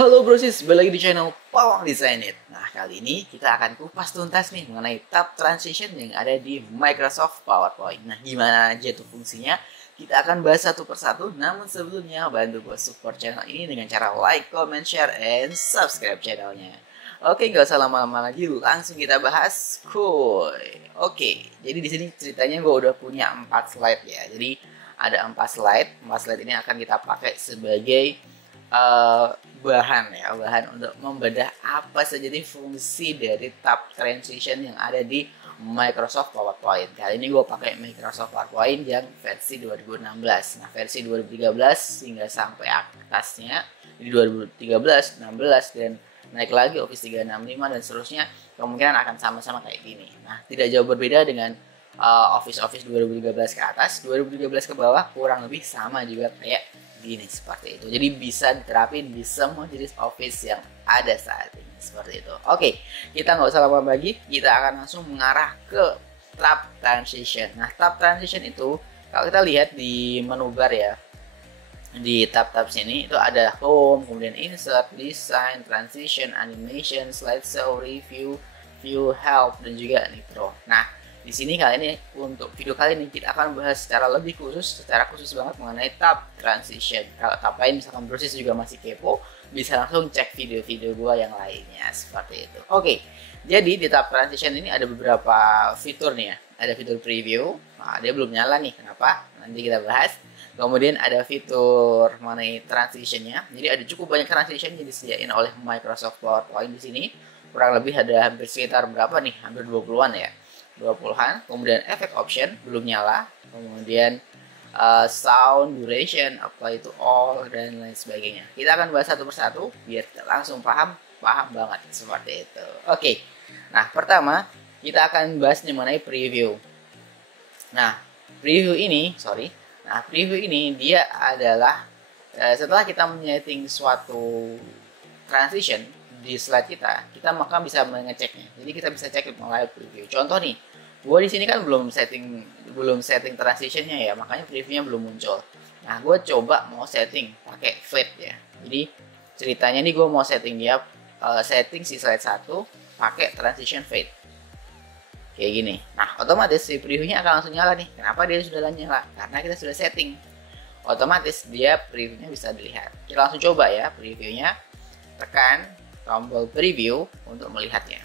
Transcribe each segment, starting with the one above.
Halo brosis, balik lagi di channel Pawang Design It. Nah, kali ini kita akan kupas tuntas nih mengenai tab transition yang ada di Microsoft PowerPoint. Nah, gimana aja tuh fungsinya? Kita akan bahas satu persatu, namun sebelumnya bantu gue support channel ini dengan cara like, comment, share, and subscribe channelnya. Oke, nggak usah lama-lama lagi, langsung kita bahas. Cool. Oke, jadi di sini ceritanya gue udah punya 4 slide ya. Jadi ada 4 slide. 4 slide ini akan kita pakai sebagai bahan untuk membedah apa saja nih fungsi dari tab transition yang ada di Microsoft PowerPoint. Kali ini gue pakai Microsoft PowerPoint yang versi 2016. Nah, versi 2013 hingga sampai atasnya di 2013, 16 dan naik lagi Office 365 dan seterusnya kemungkinan akan sama-sama kayak gini. Nah, tidak jauh berbeda dengan Office 2013 ke atas, 2013 ke bawah kurang lebih sama juga kayak gini seperti itu. Jadi bisa diterapin di semua jenis Office yang ada saat ini seperti itu. Oke, kita nggak usah lama lagi, kita akan langsung mengarah ke tab transition. Nah, tab transition itu kalau kita lihat di menu bar ya, di tab-tab sini itu ada home, kemudian insert, design, transition, animation, slideshow, review, view, help, dan juga nitro. Nah, di sini kali ini untuk video kali ini kita akan bahas secara lebih khusus, secara khusus banget mengenai tab transition. Kalau tab lain misalkan brosis juga masih kepo, bisa langsung cek video-video gua yang lainnya seperti itu. Oke, jadi di tab transition ini ada beberapa fitur nih ya. Ada fitur preview, nah, dia belum nyala nih, kenapa? Nanti kita bahas. Kemudian ada fitur mengenai transitionnya. Jadi ada cukup banyak transition yang disediain oleh Microsoft PowerPoint di sini. Kurang lebih ada hampir sekitar berapa nih? Hampir 20-an ya. 20-an, kemudian effect option belum nyala, kemudian sound, duration, apply to all, dan lain sebagainya. Kita akan bahas satu persatu biar kita langsung paham banget seperti itu. Oke, nah pertama kita akan bahas mengenai preview. Nah, preview ini dia adalah setelah kita menyeting suatu transition di slide kita maka bisa mengeceknya. Jadi kita bisa cek melalui preview. Contoh nih, gue di sini kan belum setting transitionnya ya, makanya previewnya belum muncul. Nah, gue coba mau setting pakai fade ya. Jadi ceritanya nih gue mau setting dia setting si slide 1 pakai transition fade kayak gini. Nah, otomatis si previewnya akan langsung nyala nih. Kenapa dia sudah nyala? Karena kita sudah setting. Otomatis dia previewnya bisa dilihat. Kita langsung coba ya previewnya. Tekan tombol preview untuk melihatnya.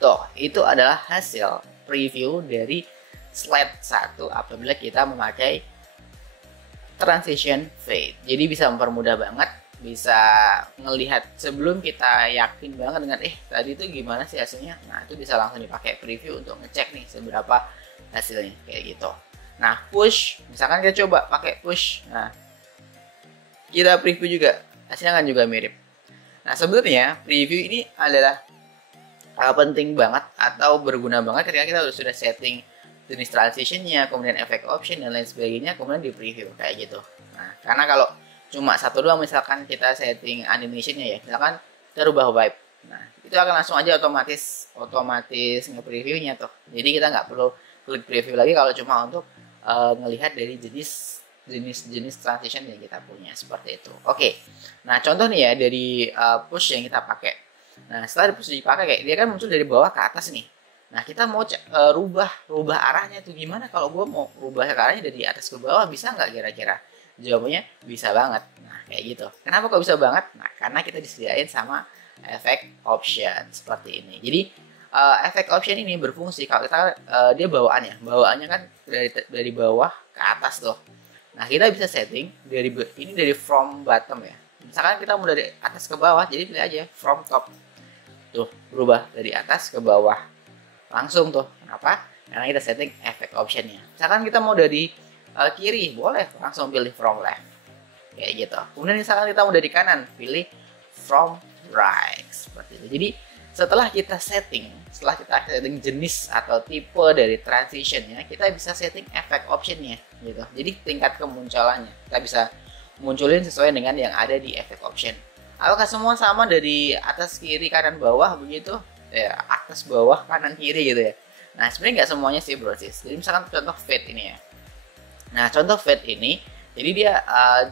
Tuh, itu adalah hasil preview dari slide 1 apabila kita memakai transition fade. Jadi bisa mempermudah banget, bisa ngelihat sebelum kita yakin banget dengan tadi itu gimana sih hasilnya. Nah, itu bisa langsung dipakai preview untuk ngecek nih seberapa hasilnya kayak gitu. Nah, push, misalkan kita coba pakai push. Nah, kita preview juga, hasilnya kan juga mirip. Nah, sebenarnya preview ini adalah penting banget atau berguna banget ketika kita sudah setting jenis transitionnya, kemudian effect option dan lain sebagainya, kemudian di preview kayak gitu. Nah, karena kalau cuma satu doang misalkan kita setting animationnya ya, misalkan kita rubah wipe, nah itu akan langsung aja otomatis nge-previewnya tuh. Jadi kita nggak perlu klik preview lagi kalau cuma untuk ngelihat dari jenis transition yang kita punya seperti itu. Oke, nah contoh nih ya dari push yang kita pakai. Nah, setelah push dipakai kayak dia kan muncul dari bawah ke atas nih. Nah, kita mau rubah arahnya tuh gimana? Kalau gue mau rubah arahnya dari atas ke bawah bisa nggak kira-kira? Jawabannya bisa banget. Nah, kayak gitu. Kenapa kok bisa banget? Nah, karena kita disediain sama effect option seperti ini. Jadi effect option ini berfungsi kalau kita dia bawaannya kan dari bawah ke atas tuh. Nah, kita bisa setting dari from bottom ya. Misalkan kita mau dari atas ke bawah, jadi pilih aja from top. Tuh, berubah dari atas ke bawah. Langsung tuh. Kenapa? Karena kita setting effect optionnya. Misalkan kita mau dari kiri, boleh langsung pilih from left. Kayak gitu. Kemudian misalkan kita mau dari kanan, pilih from right. Seperti itu. Jadi setelah kita setting jenis atau tipe dari transitionnya, kita bisa setting effect optionnya gitu. Jadi tingkat kemunculannya kita bisa munculin sesuai dengan yang ada di effect option. Apakah semua sama dari atas kiri kanan bawah begitu? Ya, atas bawah kanan kiri gitu ya. Nah, sebenarnya nggak semuanya sih brosis. Jadi misalkan contoh fade ini ya. Nah, contoh fade ini Jadi dia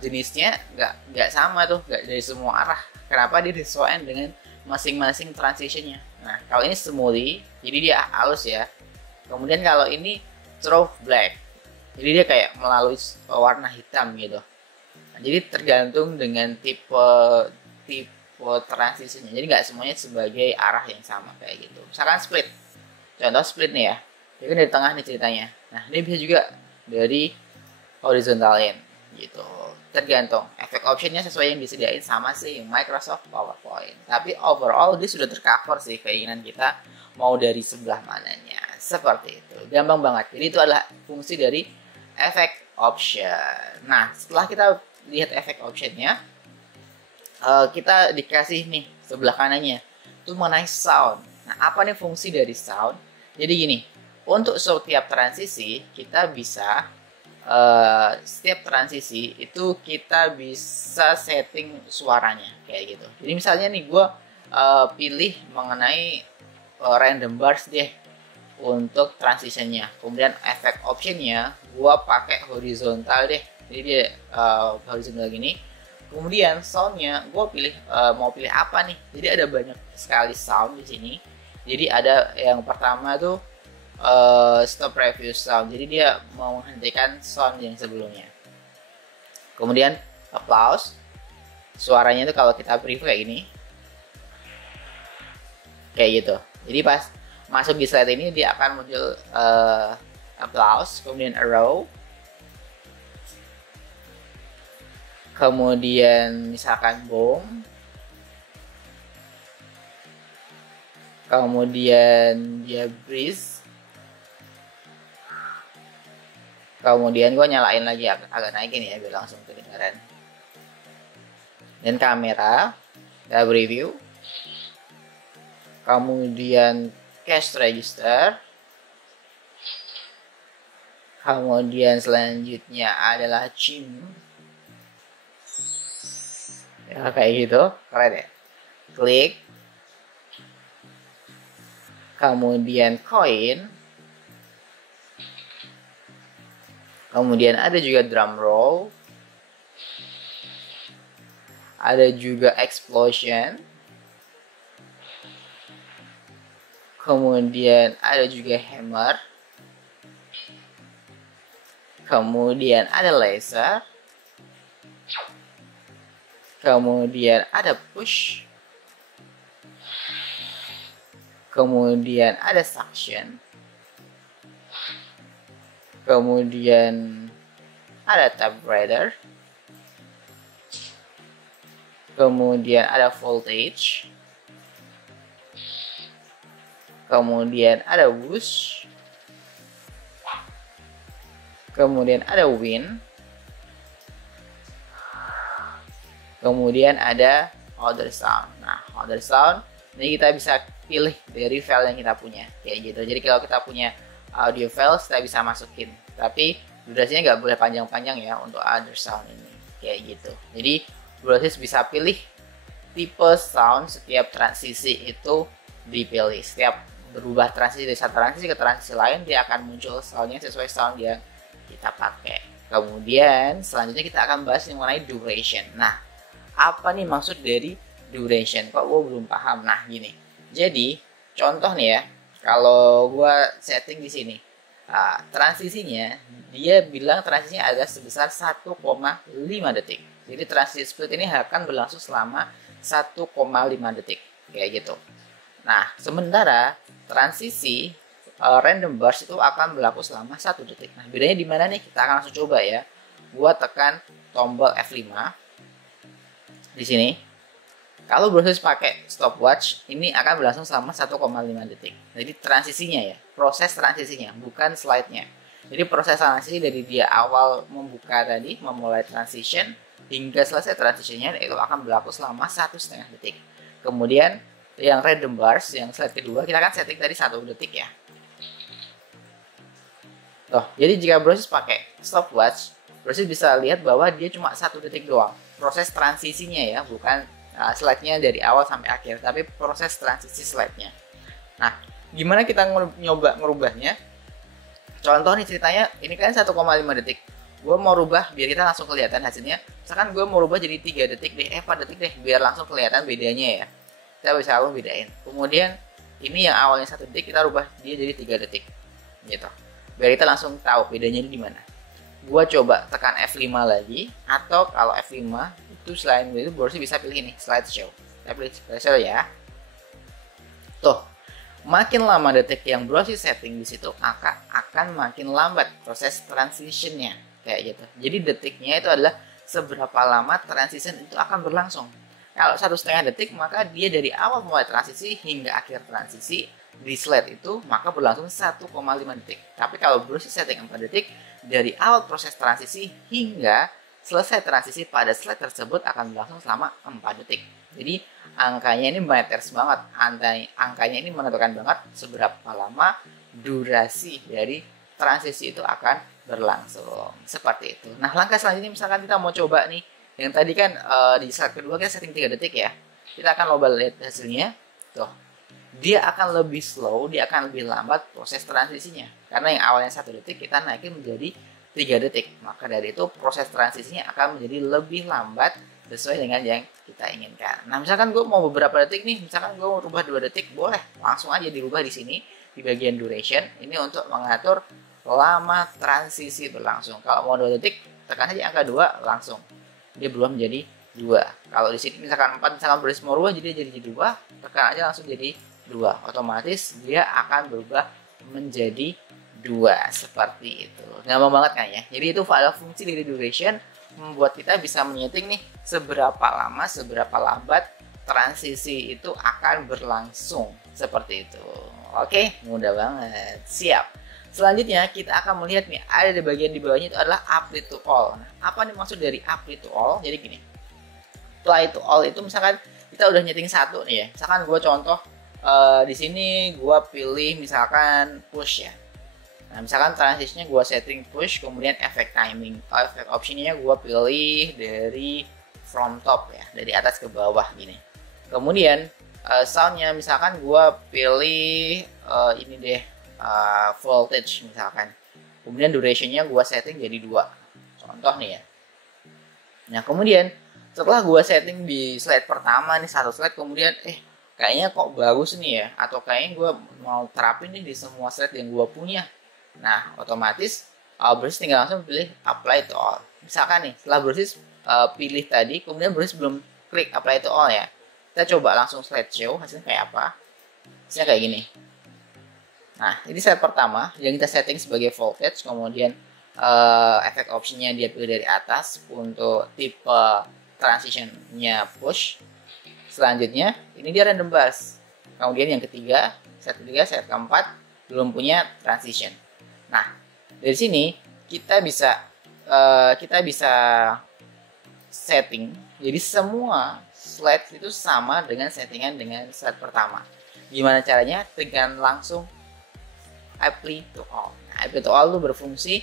jenisnya nggak sama tuh, nggak dari semua arah. Kenapa dia disesuaikan dengan masing-masing transitionnya. Nah kalau ini smoothie, jadi dia halus ya. Kemudian kalau ini stroke black, jadi dia kayak melalui warna hitam gitu. Nah, jadi tergantung dengan tipe transisinya. Jadi nggak semuanya sebagai arah yang sama kayak gitu. Misalkan split, contoh split nih ya, dia kan dari tengah nih ceritanya. Nah ini bisa juga dari horizontal line gitu. Tergantung efek optionnya sesuai yang disediain sama sih Microsoft PowerPoint. Tapi overall dia sudah tercover sih keinginan kita mau dari sebelah mananya. Seperti itu, gampang banget. Jadi itu adalah fungsi dari efek option. Nah setelah kita lihat efek optionnya, kita dikasih nih sebelah kanannya itu mengenai sound. Nah apa nih fungsi dari sound? Jadi gini, untuk setiap transisi kita bisa setiap transisi itu kita bisa setting suaranya kayak gitu. Jadi misalnya nih gue pilih mengenai random bars deh untuk transitionnya. Kemudian efek optionnya gue pakai horizontal deh. Jadi dia horizontal gini. Kemudian soundnya gue pilih mau pilih apa nih. Jadi ada banyak sekali sound di sini. Jadi ada yang pertama tuh stop preview sound. Jadi dia mau menghentikan sound yang sebelumnya. Kemudian applause. Suaranya tuh kalau kita preview kayak gini. Kayak gitu. Jadi pas masuk di slide ini dia akan muncul applause, kemudian arrow. Kemudian misalkan boom, kemudian dia breeze, kemudian gue nyalain lagi agak naikin ya biar langsung kedengaran. Dan kamera, kita review, kemudian cache register, kemudian selanjutnya adalah chim. Ya kayak gitu, keren ya. Klik, kemudian coin, kemudian ada juga drum roll, ada juga explosion, kemudian ada juga hammer, kemudian ada laser, kemudian ada push, kemudian ada suction, kemudian ada tab rider, kemudian ada voltage, kemudian ada whoosh, kemudian ada wind, kemudian ada other sound. Nah, other sound ini kita bisa pilih dari file yang kita punya kayak gitu. Jadi kalau kita punya audio file kita bisa masukin, tapi durasinya nggak boleh panjang-panjang ya untuk other sound ini kayak gitu. Jadi durasi bisa pilih tipe sound setiap transisi itu dipilih. Setiap berubah transisi dari satu transisi ke transisi lain dia akan muncul soundnya sesuai sound yang kita pakai. Kemudian selanjutnya kita akan bahas mengenai duration. Nah apa nih maksud dari duration? Kok gue belum paham? Nah gini, jadi contoh nih ya, kalau gue setting di sini, transisinya dia bilang transisinya ada sebesar 1,5 detik. Jadi transisi split ini akan berlangsung selama 1,5 detik kayak gitu. Nah sementara transisi random burst itu akan berlaku selama 1 detik. Nah bedanya di mana nih? Kita akan langsung coba ya. Gue tekan tombol F5 di sini. Kalau proses pakai stopwatch ini akan berlangsung selama 1,5 detik. Jadi transisinya ya, proses transisinya, bukan slide-nya. Jadi proses transisi dari dia awal membuka tadi, memulai transition hingga selesai transitionnya itu akan berlaku selama 1,5 detik. Kemudian yang random bars, yang slide kedua kita akan setting tadi 1 detik ya. Tuh, jadi jika proses pakai stopwatch, proses bisa lihat bahwa dia cuma 1 detik doang. Proses transisinya ya, bukan slide-nya dari awal sampai akhir, tapi proses transisi slide-nya. Nah, gimana kita nyoba ngerubahnya? Contoh nih ceritanya, ini kan 1,5 detik. gue mau rubah biar kita langsung kelihatan hasilnya. Misalkan gue mau rubah jadi 3 detik deh, 4 detik deh, biar langsung kelihatan bedanya ya. Kita bisa langsung bedain. Kemudian ini yang awalnya 1 detik kita rubah dia jadi 3 detik gitu, biar kita langsung tahu bedanya di mana. Gue coba tekan F5 lagi, atau kalau F5 itu selain itu Browser bisa pilih nih slideshow. Kita pilih slideshow ya. Tuh, makin lama detik yang Browser setting di situ akan makin lambat proses transitionnya kayak gitu. Jadi detiknya itu adalah seberapa lama transition itu akan berlangsung. Kalau 1,5 detik, maka dia dari awal mulai transisi hingga akhir transisi di slide itu maka berlangsung 1,5 detik. Tapi kalau Browser setting 4 detik, dari awal proses transisi hingga selesai transisi pada slide tersebut akan berlangsung selama 4 detik. Jadi angkanya ini matters banget. Angkanya ini menentukan banget seberapa lama durasi dari transisi itu akan berlangsung. Seperti itu. Nah, langkah selanjutnya misalkan kita mau coba nih, yang tadi kan di slide kedua kita setting 3 detik ya. Kita akan coba lihat hasilnya. Tuh, dia akan lebih slow, dia akan lebih lambat proses transisinya. Karena yang awalnya 1 detik kita naikin menjadi 3 detik. Maka dari itu proses transisinya akan menjadi lebih lambat sesuai dengan yang kita inginkan. Nah, misalkan gue mau beberapa detik nih, misalkan gue mau rubah 2 detik, boleh langsung aja dirubah di sini di bagian duration. Ini untuk mengatur lama transisi berlangsung. Kalau mau 2 detik, tekan aja angka 2 langsung. Dia berubah menjadi 2. Kalau di sini misalkan 4, misalkan Browser mau rubah jadi 2, tekan aja langsung jadi 2. Otomatis dia akan berubah menjadi 2 seperti itu. Gampang banget kan ya. Jadi itu adalah fungsi dari duration, membuat kita bisa menyeting nih seberapa lama, seberapa lambat transisi itu akan berlangsung seperti itu. Oke, mudah banget. Siap. Selanjutnya kita akan melihat nih, ada di bagian di bawahnya itu adalah apply to all. Nah, apa nih maksud dari apply to all? Jadi gini, apply to all itu misalkan kita udah nyeting 1 nih ya. Misalkan gue contoh di sini gue pilih misalkan push ya. Nah, misalkan transisinya gue setting push, kemudian efek timing, efek optionnya gue pilih dari from top ya, dari atas ke bawah gini. Kemudian soundnya misalkan gue pilih ini deh, voltage misalkan. Kemudian durationnya gue setting jadi 2. Contoh nih ya. Nah, kemudian setelah gue setting di slide pertama nih, 1 slide, kemudian kayaknya kok bagus nih ya, atau kayaknya gue mau terapin nih di semua slide yang gue punya. Nah, otomatis Browser tinggal langsung pilih apply to all. Misalkan nih, setelah Browser pilih tadi, kemudian Browser belum klik apply to all ya. Kita coba langsung slideshow, hasilnya kayak apa. Hasilnya kayak gini. Nah, ini slide pertama yang kita setting sebagai voltage, kemudian efek optionnya dia pilih dari atas untuk tipe transitionnya push. Selanjutnya, ini dia random bus. Kemudian yang ketiga, slide ketiga, slide keempat, belum punya transition. Nah, dari sini kita bisa setting jadi semua slide itu sama dengan settingan dengan slide pertama. Gimana caranya? Dengan langsung apply to all. Nah, apply to all itu berfungsi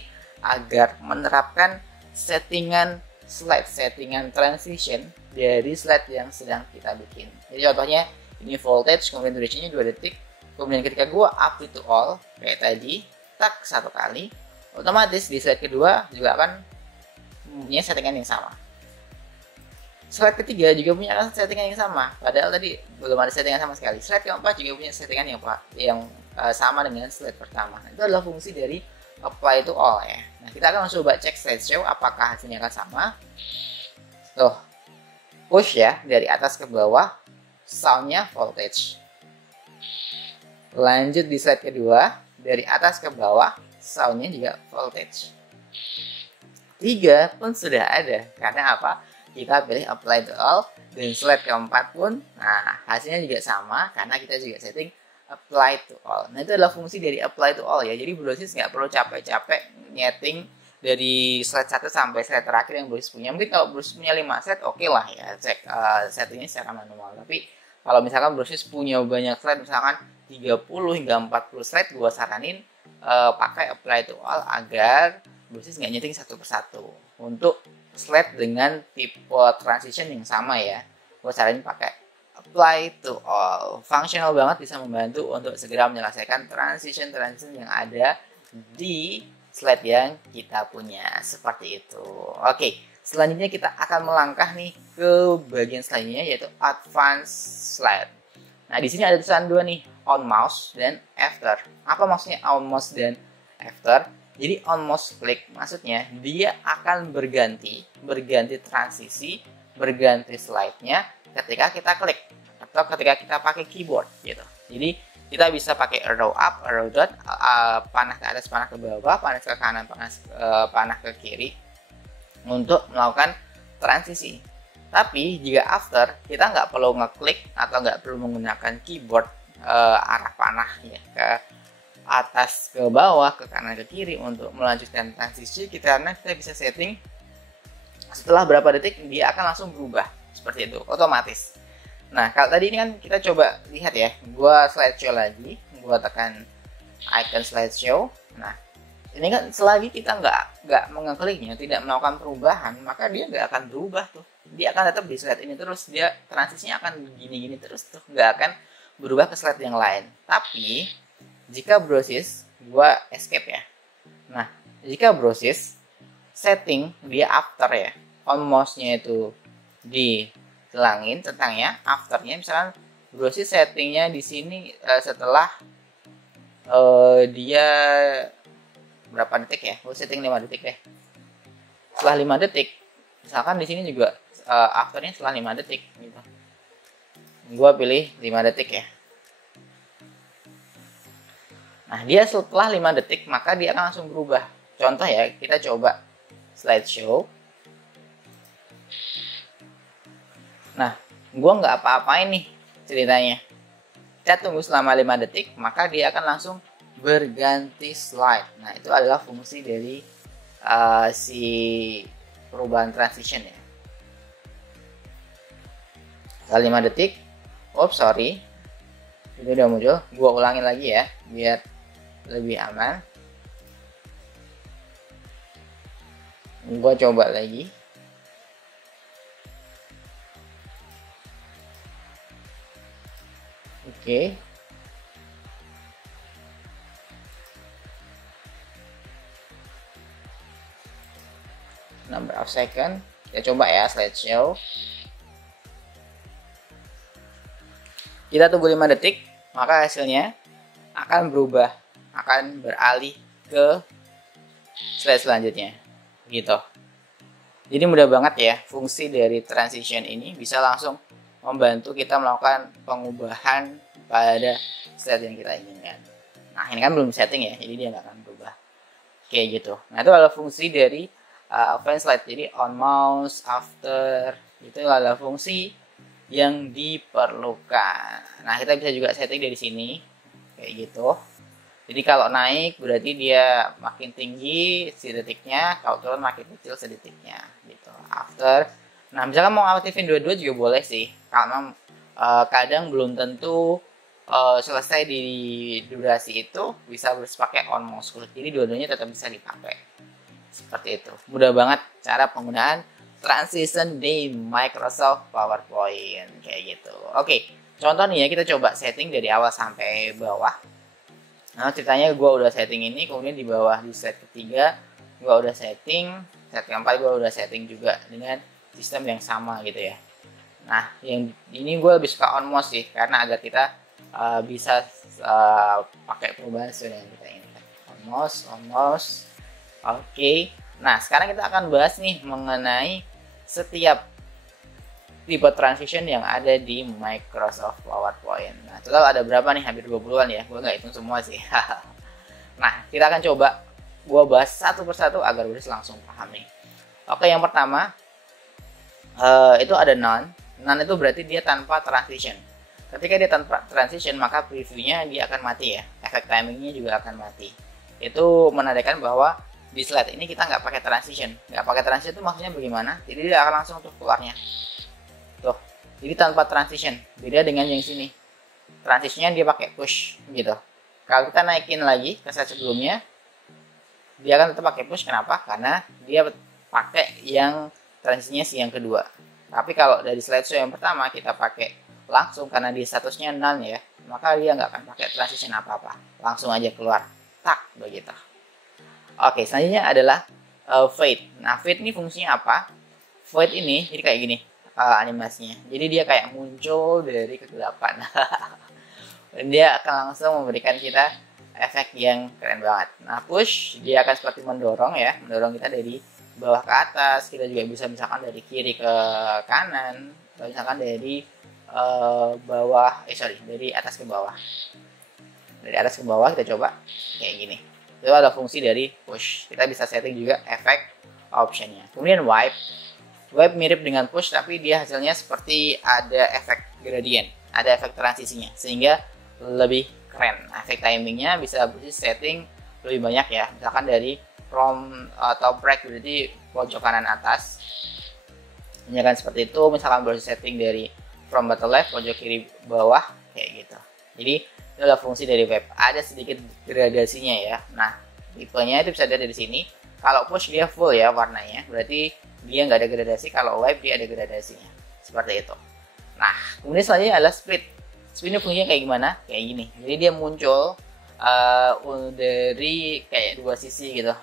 agar menerapkan settingan slide, settingan transition dari slide yang sedang kita bikin. Jadi contohnya ini voltage, kemudian durationnya 2 detik. Kemudian ketika gua apply to all kayak tadi, tak 1 kali, otomatis di slide kedua juga akan punya settingan yang sama. Slide ketiga juga punya settingan yang sama, padahal tadi belum ada settingan sama sekali. Slide keempat juga punya settingan yang sama dengan slide pertama. Itu adalah fungsi dari apply to all ya. Nah, kita akan coba cek slideshow apakah hasilnya akan sama. Tuh, push ya, dari atas ke bawah, soundnya voltage. Lanjut di slide kedua, dari atas ke bawah, soundnya juga voltage. 3 pun sudah ada, karena apa? Kita pilih apply to all, dan slide keempat pun, nah hasilnya juga sama, karena kita juga setting apply to all. Nah, itu adalah fungsi dari apply to all ya. Jadi Browser nggak perlu capek-capek nyeting dari slide 1 sampai slide terakhir yang Browser punya. Mungkin kalau Browser punya 5 slide, oke lah ya, cek settingnya secara manual. Tapi kalau misalkan Browser punya banyak slide, misalkan 30 hingga 40 slide, gue saranin pakai apply to all agar Browser nggak nyeting satu persatu. Untuk slide dengan tipe transition yang sama ya, gue saranin pakai apply to all. Functional banget, bisa membantu untuk segera menyelesaikan transition yang ada di slide yang kita punya. Seperti itu. Oke, selanjutnya kita akan melangkah nih ke bagian selanjutnya, yaitu advanced slide. Nah, di sini ada tulisan dua nih, on mouse dan after. Apa maksudnya on mouse dan after? Jadi on mouse click maksudnya dia akan berganti transisi, berganti slide-nya ketika kita klik atau ketika kita pakai keyboard gitu. Jadi kita bisa pakai arrow up, arrow down, panah ke atas, panah ke bawah, panah ke kanan, panah ke kiri untuk melakukan transisi. Tapi jika after, kita nggak perlu ngeklik atau nggak perlu menggunakan keyboard arah panah ya ke atas ke bawah, ke kanan ke kiri untuk melanjutkan transisi, karena kita bisa setting setelah berapa detik dia akan langsung berubah seperti itu otomatis. Nah, kalau tadi ini kan kita coba lihat ya, gua slideshow lagi, gua tekan icon slideshow. Nah, ini kan selagi kita nggak mengekliknya, tidak melakukan perubahan, maka dia nggak akan berubah tuh. Dia akan tetap di slide ini terus, dia transisinya akan gini-gini terus tuh, nggak akan berubah ke slide yang lain. Tapi jika browse, gua escape ya. Nah, jika browse, setting dia after ya, on mouse-nya itu dihilangin tentangnya, afternya misalkan browse settingnya di sini setelah dia berapa detik ya? Gue setting 5 detik deh. Setelah 5 detik, misalkan di sini juga afternya setelah 5 detik gitu. Gue pilih 5 detik ya. Nah, dia setelah 5 detik maka dia akan langsung berubah. Contoh ya, kita coba slideshow. Nah, gue nggak apa-apain nih ceritanya. Kita tunggu selama 5 detik, maka dia akan langsung berganti slide. Nah, itu adalah fungsi dari si perubahan transition ya. Setelah 5 detik, sorry, itu udah muncul. Gue ulangin lagi ya, biar lebih aman. Gue coba lagi. Oke. Number of second. Kita coba ya slideshow. Kita tunggu 5 detik, maka hasilnya akan berubah, akan beralih ke slide selanjutnya gitu. Jadi mudah banget ya, fungsi dari transition ini bisa langsung membantu kita melakukan pengubahan pada slide yang kita inginkan. Nah, ini kan belum setting ya, jadi dia nggak akan berubah kayak gitu. Nah, itu adalah fungsi dari advanced slide. Jadi on mouse, after, itu adalah fungsi yang diperlukan. Nah, kita bisa juga setting dari sini kayak gitu. Jadi kalau naik berarti dia makin tinggi sedetiknya, kalau turun makin kecil sedetiknya gitu. After, nah misalkan mau aktifin dua-dua juga boleh sih, karena kadang belum tentu selesai di durasi itu bisa pakai on mouse click. Jadi dua-duanya tetap bisa dipakai. Seperti itu. Mudah banget cara penggunaan transition di Microsoft PowerPoint kayak gitu. Oke, contoh nih ya, kita coba setting dari awal sampai bawah. Nah, ceritanya gue udah setting ini, kemudian di bawah di slide ketiga gue udah setting, slide keempat gue udah setting juga dengan sistem yang sama gitu ya. Nah, yang ini gue lebih suka on mouse sih, karena agar kita bisa pakai perubahan sesuai dengan kita ini. On mouse. Oke. Nah, sekarang kita akan bahas nih mengenai setiap tipe transition yang ada di Microsoft PowerPoint. Nah, total ada berapa nih? Hampir 20-an ya. Gue nggak hitung semua sih. Nah, kita akan coba gue bahas satu persatu agar udah langsung paham nih. Oke, yang pertama itu ada none. None itu berarti dia tanpa transition. Ketika dia tanpa transition, maka previewnya dia akan mati ya. Efek timingnya juga akan mati. Itu menandakan bahwa di slide ini kita nggak pakai transition. Nggak pakai transition itu maksudnya bagaimana? Jadi dia akan langsung tuh keluarnya. Tuh, jadi tanpa transition. Beda dengan yang sini. Transisinya dia pakai push gitu. Kalau kita naikin lagi ke slide sebelumnya, dia akan tetap pakai push. Kenapa? Karena dia pakai yang transisinya si yang kedua. Tapi kalau dari slideshow yang pertama kita pakai langsung karena dia statusnya none ya, maka dia nggak akan pakai transition apa-apa. Langsung aja keluar. Tak, begitu. Oke, selanjutnya adalah fade. Nah, fade ini fungsinya apa? Fade ini jadi kayak gini animasinya. Jadi dia kayak muncul dari kegelapan. Dan dia akan langsung memberikan kita efek yang keren banget. Nah, push dia akan seperti mendorong ya, mendorong kita dari bawah ke atas. Kita juga bisa misalkan dari kiri ke kanan, atau misalkan dari dari atas ke bawah. Dari atas ke bawah kita coba kayak gini. Itu adalah fungsi dari push. Kita bisa setting juga efek optionnya. Kemudian wipe. Wipe mirip dengan push, tapi dia hasilnya seperti ada efek gradient, ada efek transisinya, sehingga lebih keren. Efek timingnya bisa setting lebih banyak ya. Misalkan dari from top right, berarti pojok kanan atas. Ini akan seperti itu. Misalkan boleh setting dari from bottom left, pojok kiri bawah, kayak gitu. Jadi itu adalah fungsi dari web. Ada sedikit gradasinya ya. Nah, tipenya itu bisa dilihat dari sini. Kalau push dia full ya warnanya, berarti dia nggak ada gradasi. Kalau web dia ada gradasinya. Seperti itu. Nah, kemudian selanjutnya adalah split. Split ini fungsinya kayak gimana? Kayak gini. Jadi dia muncul dari kayak dua sisi gitu.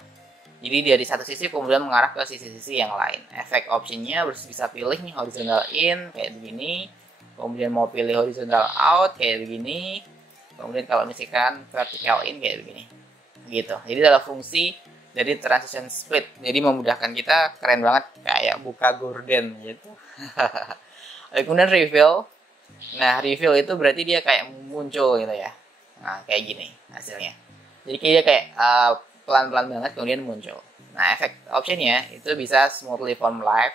Jadi dari satu sisi kemudian mengarah ke sisi-sisi yang lain. Efek optionnya bisa pilih nih horizontal in kayak begini. Kemudian mau pilih horizontal out kayak begini. Kemudian kalau misalkan vertical in kayak begini, gitu. Jadi adalah fungsi dari transition split. Jadi memudahkan kita, keren banget kayak buka gorden gitu. Kemudian reveal. Nah, reveal itu berarti dia kayak muncul gitu ya. Nah, kayak gini hasilnya. Jadi dia kayak pelan-pelan banget kemudian muncul. Nah, efek optionnya itu bisa smoothly form live.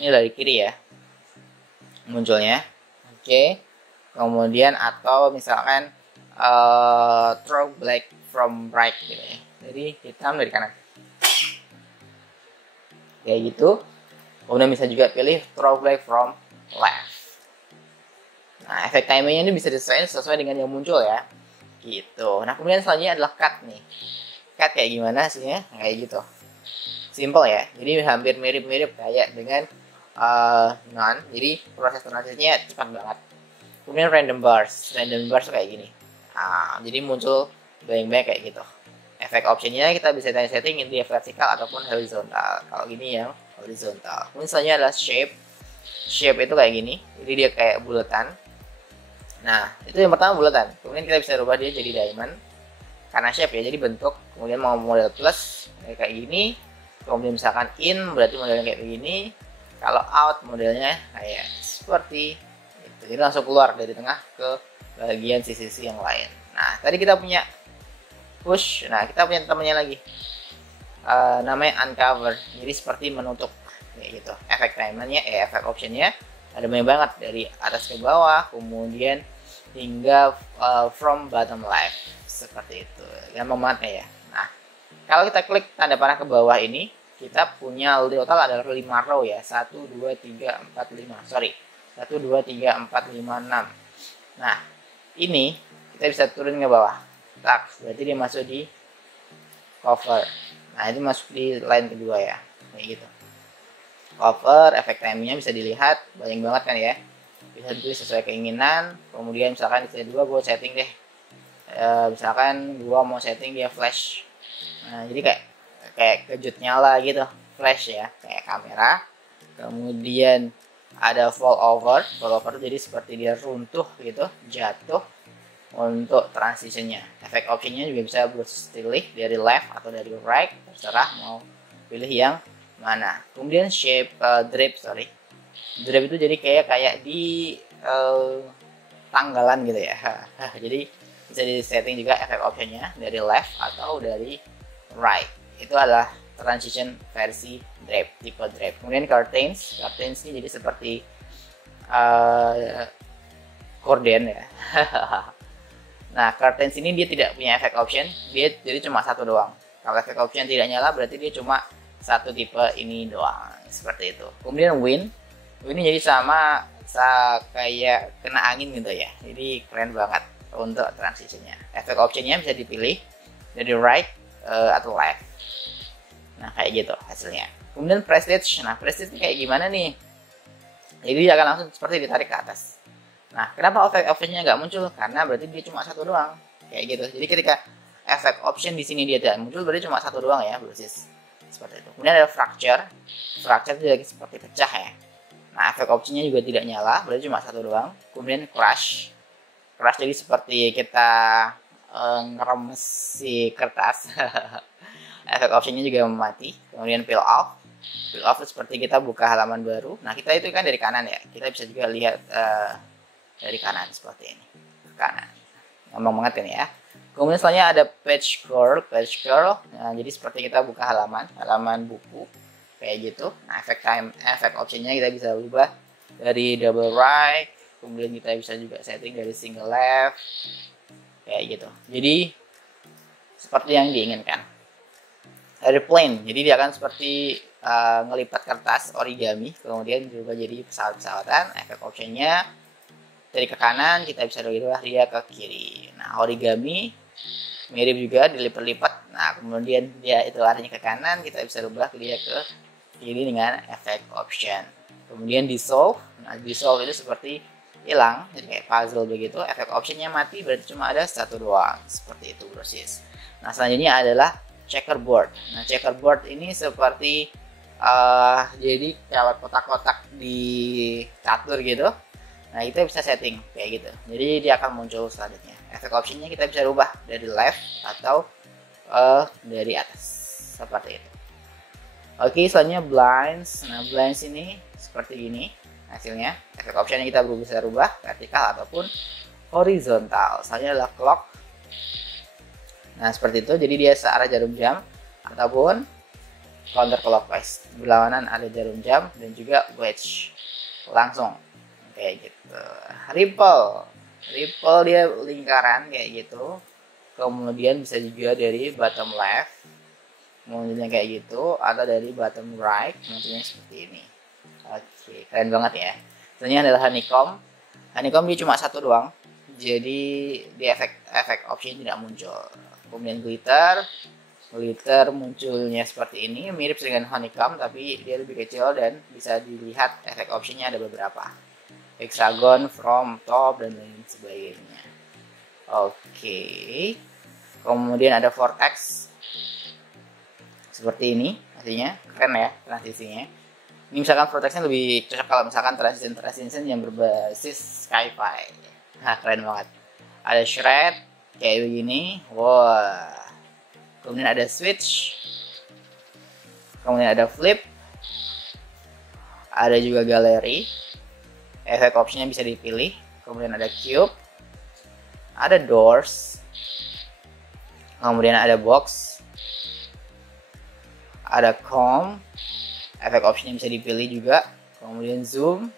Ini dari kiri ya munculnya. Oke. Kemudian atau misalkan throw black from right gitu ya. Jadi hitam dari kanan. Kayak gitu. Kemudian bisa juga pilih throw black from left. Nah, efek timingnya ini bisa disesuaikan sesuai dengan yang muncul ya. Gitu. Nah, kemudian selanjutnya adalah cut nih. Cut kayak gimana hasilnya? Kayak gitu. Simple ya. Jadi hampir mirip-mirip kayak dengan non. Jadi proses transisinya cepat banget. Kemudian random bars kayak gini. Nah, jadi muncul banyak-banyak kayak gitu. Efek optionnya kita bisa setting dia vertikal ataupun horizontal. Kalau gini yang horizontal. Kemudian selanjutnya adalah shape. Shape itu kayak gini. Jadi dia kayak bulatan. Nah, itu yang pertama bulatan. Kemudian kita bisa rubah dia jadi diamond. Karena shape ya, jadi bentuk. Kemudian mau model plus kayak gini. Kemudian misalkan in berarti modelnya kayak begini. Kalau out modelnya kayak seperti itu. Jadi langsung keluar dari tengah ke bagian sisi-sisi yang lain. Nah, tadi kita punya push. Nah, kita punya temannya lagi. Namanya uncover. Jadi seperti menutup kayak gitu. Efek timernya, efek optionnya ada banyak banget dari atas ke bawah, kemudian hingga from bottom left seperti itu. Gampang banget ya. Nah, kalau kita klik tanda panah ke bawah ini, kita punya total adalah 5 row ya. 1 2 3 4 5. Sorry. 1 2 3 4 5 6. Nah, ini kita bisa turun ke bawah. Tak, berarti dia masuk di cover. Nah, itu masuk di line kedua ya. Kayak gitu. Cover, efek timingnya bisa dilihat banyak banget kan ya. Bisa ditulis sesuai keinginan. Kemudian misalkan di kedua gue setting deh. Misalkan gue mau setting dia flash. Nah, jadi kayak kejut nyala gitu, flash ya, kayak kamera. Kemudian ada fall over jadi seperti dia runtuh gitu, jatuh. Untuk transitionnya, efek optionnya juga bisa pilih dari left atau dari right, terserah mau pilih yang mana. Kemudian shape drape itu jadi kayak di tanggalan gitu ya. Jadi bisa di setting juga efek optionnya dari left atau dari right. Itu adalah transition versi drape, tipe drape. Kemudian curtains ini jadi seperti gorden ya. Nah, curtains ini dia tidak punya efek option, dia jadi cuma satu doang. Kalau efek option tidak nyala berarti dia cuma satu tipe ini doang, seperti itu. Kemudian wind ini jadi sama kayak kena angin gitu ya. Jadi keren banget untuk transitionnya. Efek optionnya bisa dipilih dari right atau left. Nah, kayak gitu hasilnya. Kemudian prestige. Nah, prestige ini kayak gimana nih? Jadi dia akan langsung seperti ditarik ke atas. Nah, kenapa efek optionnya nggak muncul? Karena berarti dia cuma satu doang. Kayak gitu. Jadi ketika efek option di sini dia tidak muncul, berarti cuma satu doang ya brosis. Seperti itu. Kemudian ada fracture. Fracture itu lagi seperti pecah ya. Nah, efek optionnya juga tidak nyala, berarti cuma satu doang. Kemudian crash. Crash jadi seperti kita ngeremes si kertas. Efek optionnya juga mati. Kemudian peel off. Peel off itu seperti kita buka halaman baru. Nah, kita itu kan dari kanan ya. Kita bisa juga lihat dari kanan seperti ini. Ke kanan. Gampang banget kan ya. Kemudian selanjutnya ada page curl. Nah, jadi seperti kita buka halaman buku kayak gitu. Nah, efek optionnya kita bisa ubah dari double right. Kemudian kita bisa juga setting dari single left kayak gitu. Jadi seperti yang diinginkan. Ada plane, jadi dia akan seperti ngelipat kertas origami, kemudian juga jadi pesawat-pesawatan. Efek optionnya dari ke kanan kita bisa ubah dia ke kiri. Nah, origami mirip juga dilipat-lipat. Nah, kemudian dia itu arahnya ke kanan, kita bisa ubah dia ke kiri dengan efek option. Kemudian dissolve. Nah, dissolve itu seperti hilang, jadi kayak puzzle begitu. Efek optionnya mati, berarti cuma ada satu doang. Seperti itu brosis. Nah, selanjutnya adalah checkerboard. Nah, checkerboard ini seperti jadi kayak kotak-kotak di catur gitu. Nah, kita bisa setting kayak gitu. Jadi dia akan muncul selanjutnya. Efek optionnya kita bisa rubah dari left atau dari atas. Seperti itu. Oke, selanjutnya blinds. Nah, blinds ini seperti ini hasilnya. Efek optionnya kita bisa rubah vertikal ataupun horizontal. Selanjutnya adalah clock. Nah, seperti itu. Jadi dia searah jarum jam ataupun counter clockwise. Berlawanan ada jarum jam dan juga wedge. Langsung kayak gitu. Ripple dia lingkaran kayak gitu. Kemudian bisa juga dari bottom left munculnya kayak gitu, atau dari bottom right munculnya seperti ini. Oke, keren banget ya. Selanjutnya adalah honeycomb dia cuma satu doang, jadi di efek option tidak muncul. Kemudian glitter munculnya seperti ini, mirip dengan honeycomb tapi dia lebih kecil dan bisa dilihat efek optionnya ada beberapa. Hexagon, from, top, dan lain sebagainya. Oke. Kemudian ada vortex. Seperti ini. Artinya keren ya transisinya. Ini misalkan vortexnya lebih cocok kalau misalkan transition yang berbasis sci-fi. Nah, keren banget. Ada shred. Kayak begini. Wah. Kemudian ada switch. Kemudian ada flip. Ada juga galeri. Efek optionnya bisa dipilih. Kemudian ada cube, ada doors, kemudian ada box, ada comb. Efek optionnya bisa dipilih juga. Kemudian zoom,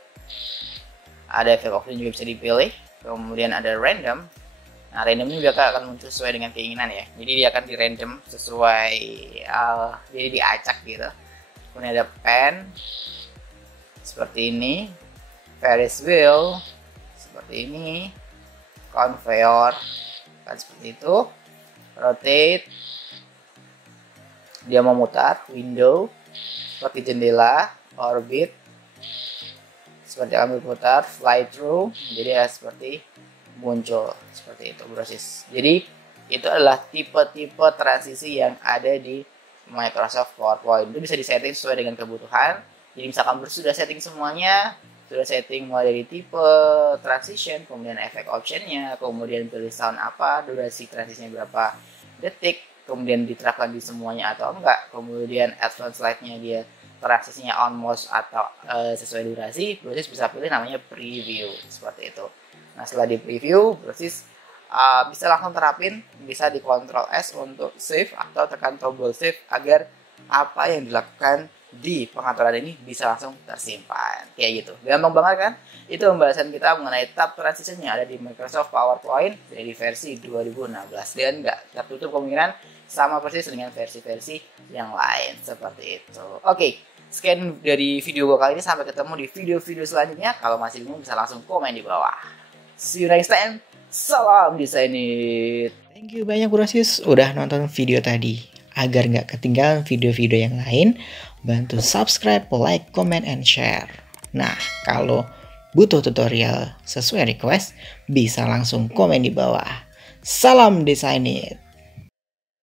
ada efek option juga bisa dipilih. Kemudian ada random. Nah, random ini juga akan muncul sesuai dengan keinginan ya. Jadi dia akan di random sesuai jadi diacak gitu. Kemudian ada pen seperti ini. Ferris wheel seperti ini, conveyor kan seperti itu, rotate dia memutar, window seperti jendela, orbit seperti akan berputar, fly through jadi ya seperti muncul seperti itu brosis. Jadi itu adalah tipe-tipe transisi yang ada di Microsoft PowerPoint. Itu bisa disetting sesuai dengan kebutuhan. Jadi misalkan sudah setting semuanya, sudah setting mulai dari tipe transition, kemudian efek optionnya, kemudian pilih sound apa, durasi transisinya berapa detik, kemudian diterapkan di semuanya atau enggak, kemudian advance slide-nya dia transisinya on mouse atau sesuai durasi, proses bisa pilih namanya preview seperti itu. Nah, setelah di preview, proses bisa langsung terapin, bisa di Ctrl S untuk save atau tekan tombol save agar apa yang dilakukan di pengaturan ini bisa langsung tersimpan kayak gitu. Gampang banget kan? Itu pembahasan kita mengenai tab transition yang ada di Microsoft PowerPoint dari versi 2016 dan nggak tertutup kemungkinan sama persis dengan versi-versi yang lain seperti itu. Oke, sekian dari video gue kali ini, sampai ketemu di video-video selanjutnya. Kalau masih bingung bisa langsung komen di bawah. See you next time. Salam Designit. Thank you banyak Brosis udah nonton video tadi. Agar nggak ketinggalan video-video yang lain, bantu subscribe, like, comment, and share. Nah, kalau butuh tutorial sesuai request, bisa langsung komen di bawah. Salam Designit.